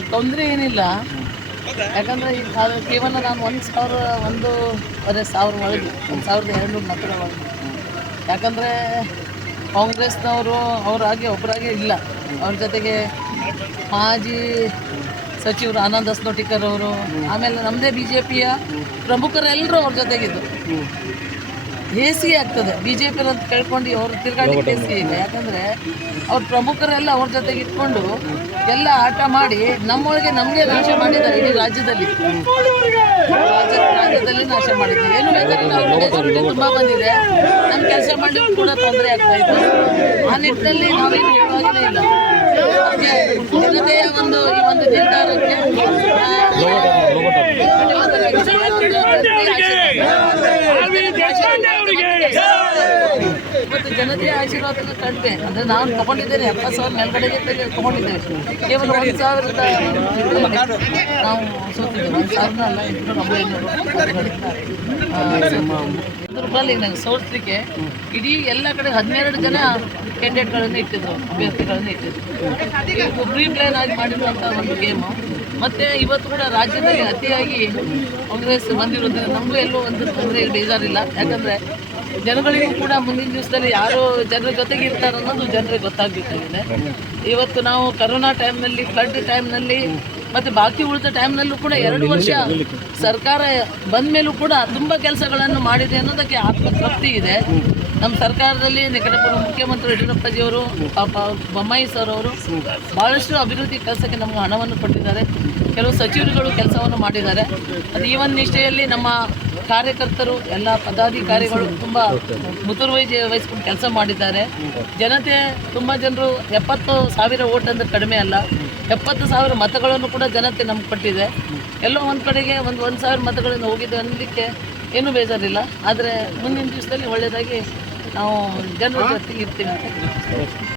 ತೊಂದರೆ ಏನಿಲ್ಲ. ಯಾಕಂದರೆ ಈ ಕಾಲ- ಕೇವಲ ನಾನು ಒಂದು ಸಾವಿರ ಒಂದೂವರೆ ಸಾವಿರ ಒಳಗೆ, ಒಂದು ಸಾವಿರದ ಎರಡುನೂರು ಮತಗಳ ಒಳಗೆ. ಯಾಕಂದರೆ ಕಾಂಗ್ರೆಸ್ನವರು ಅವರಾಗಿ ಒಬ್ಬರಾಗಿ ಇಲ್ಲ. ಅವ್ರ ಜೊತೆಗೆ ಮಾಜಿ ಸಚಿವರು ಆನಂದ್ ಅಸ್ನೋಟಿಕರ್ ಅವರು, ಆಮೇಲೆ ನಮ್ಮದೇ ಬಿ ಜೆ ಪಿಯ ಪ್ರಮುಖರೆಲ್ಲರೂ ಅವ್ರ ಜೊತೆಗಿದ್ದು ಹೇಸಿಗೆ ಆಗ್ತದೆ. ಬಿ ಜೆ ಪಿ ಅಂತ ಕೇಳ್ಕೊಂಡು ಅವ್ರು ತಿರ್ಗಾಡಿ ಹೇಸಿಗೆ ಇದೆ. ಯಾಕಂದರೆ ಅವ್ರ ಪ್ರಮುಖರೆಲ್ಲ ಅವ್ರ ಜೊತೆಗೆ ಇಟ್ಕೊಂಡು ಎಲ್ಲ ಆಟ ಮಾಡಿ ನಮ್ಮೊಳಗೆ ನಮಗೆ ನಾಶ ಮಾಡಿದ್ದಾರೆ ಇಡೀ ರಾಜ್ಯದಲ್ಲಿ. ರಾಜ್ಯ ರಾಜ್ಯದಲ್ಲಿ ನಾಶ ಮಾಡಿದ್ದಾರೆ. ಏನು ಬೇಕಾದ್ರೆ ನಾವು ತುಂಬ ಬಂದಿದೆ. ನಮ್ಮ ಕೆಲಸ ಮಾಡಿ ಕೂಡ ತೊಂದರೆ ಆಗ್ತಾ ಇತ್ತು. ಆ ನಿಟ್ಟಿನಲ್ಲಿ ನಾವೇನು ಹೇಳುವಾಗಲೇ ಇಲ್ಲ ಹಾಗೆ ಜನತೆಯ ಒಂದು ಈ ಒಂದು ನಿರ್ಧಾರಕ್ಕೆ ಇವತ್ತು ಜನತೆಯ ಆಶೀರ್ವಾದ ಕಡಿಮೆ ಅಂದ್ರೆ ನಾನು ತಗೊಂಡಿದ್ದೇನೆ ಎಪ್ಪತ್ತು ಸಾವಿರ ಮೇಲ್ಗಡೆಗೆ ತಗೊಂಡಿದ್ದೇನೆ. ಕೇವಲ ಒಂದು ಸಾವಿರದ ನಾವು ಸೋತಿದ್ದೇವೆ. ಒಂದು ಸಾವಿರ ಅಲ್ಲ ಎಂಟುನೂರ ಒಂಬೈನೂರು ಸಂದರ್ಭದಲ್ಲಿ ನನಗೆ ಸೋಲ್ಸ್ಲಿಕ್ಕೆ ಇಡೀ ಎಲ್ಲ ಕಡೆ ಹದಿನೆರಡು ಜನ ಕ್ಯಾಂಡಿಡೇಟ್ಗಳನ್ನು ಇಟ್ಟಿದ್ರು ಅಭ್ಯರ್ಥಿಗಳನ್ನು ಇಟ್ಟಿದ್ರು. ಪ್ರೀ ಪ್ಲಾನ್ ಆಗಿ ಮಾಡಿರುವಂಥ ಒಂದು ಗೇಮು. ಮತ್ತು ಇವತ್ತು ಕೂಡ ರಾಜ್ಯದಲ್ಲಿ ಅತಿಯಾಗಿ ಕಾಂಗ್ರೆಸ್ ಬಂದಿರೋದ್ರಿಂದ ನಮಗೂ ಎಲ್ಲೂ ಒಂದು ತೊಂದರೆ ಬೇಜಾರಿಲ್ಲ. ಯಾಕಂದರೆ ಜನಗಳಿಗೂ ಕೂಡ ಮುಂದಿನ ದಿವಸದಲ್ಲಿ ಯಾರು ಜನರ ಜೊತೆಗೆ ಇರ್ತಾರೆ ಅನ್ನೋದು ಜನರಿಗೆ ಗೊತ್ತಾಗಬೇಕಾಗಿದೆ. ಇವತ್ತು ನಾವು ಕರೋನಾ ಟೈಮ್ನಲ್ಲಿ ಫ್ಲಡ್ ಟೈಮ್ನಲ್ಲಿ ಮತ್ತು ಬಾಕಿ ಉಳಿದ ಟೈಮ್ನಲ್ಲೂ ಕೂಡ ಎರಡು ವರ್ಷ ಸರ್ಕಾರ ಬಂದ ಮೇಲೂ ಕೂಡ ತುಂಬ ಕೆಲಸಗಳನ್ನು ಮಾಡಿದೆ ಅನ್ನೋದಕ್ಕೆ ಆತ್ಮತೃಪ್ತಿ ಇದೆ. ನಮ್ಮ ಸರ್ಕಾರದಲ್ಲಿ ನಿಕಟಪೂರ್ವ ಮುಖ್ಯಮಂತ್ರಿ ಯಡಿಯೂರಪ್ಪಜಿಯವರು ಪಾಪ ಬೊಮ್ಮಾಯಿ ಸರ್ ಅವರು ಭಾಳಷ್ಟು ಅಭಿವೃದ್ಧಿ ಕೆಲಸಕ್ಕೆ ನಮಗೆ ಹಣವನ್ನು ಕೊಟ್ಟಿದ್ದಾರೆ. ಕೆಲವು ಸಚಿವರುಗಳು ಕೆಲಸವನ್ನು ಮಾಡಿದ್ದಾರೆ. ಅದು ಈ ಒಂದು ನಿಷ್ಠೆಯಲ್ಲಿ ನಮ್ಮ ಕಾರ್ಯಕರ್ತರು, ಎಲ್ಲ ಪದಾಧಿಕಾರಿಗಳು ತುಂಬ ಮುತುವರ್ಜಿ ವಹಿಸ್ಕೊಂಡು ಕೆಲಸ ಮಾಡಿದ್ದಾರೆ. ಜನತೆ, ತುಂಬ ಜನರು ಎಪ್ಪತ್ತು ಸಾವಿರ ಓಟ್ ಅಂದರೆ ಕಡಿಮೆ ಅಲ್ಲ. ಎಪ್ಪತ್ತು ಸಾವಿರ ಮತಗಳನ್ನು ಕೂಡ ಜನತೆ ನಮ್ಗೆ ಕೊಟ್ಟಿದೆ ಎಲ್ಲೋ ಒಂದು ಕಡೆಗೆ ಒಂದು ಒಂದು ಸಾವಿರ ಮತಗಳನ್ನು ಹೋಗಿದೆ ಅನ್ನಲಿಕ್ಕೆ ಏನೂ ಬೇಜಾರಿಲ್ಲ. ಆದರೆ ಮುಂದಿನ ದಿವಸದಲ್ಲಿ ಒಳ್ಳೆಯದಾಗಿ ನಾವು ಜನರ ಜೊತೆ ಇರ್ತೀವಿ ಅಂತ.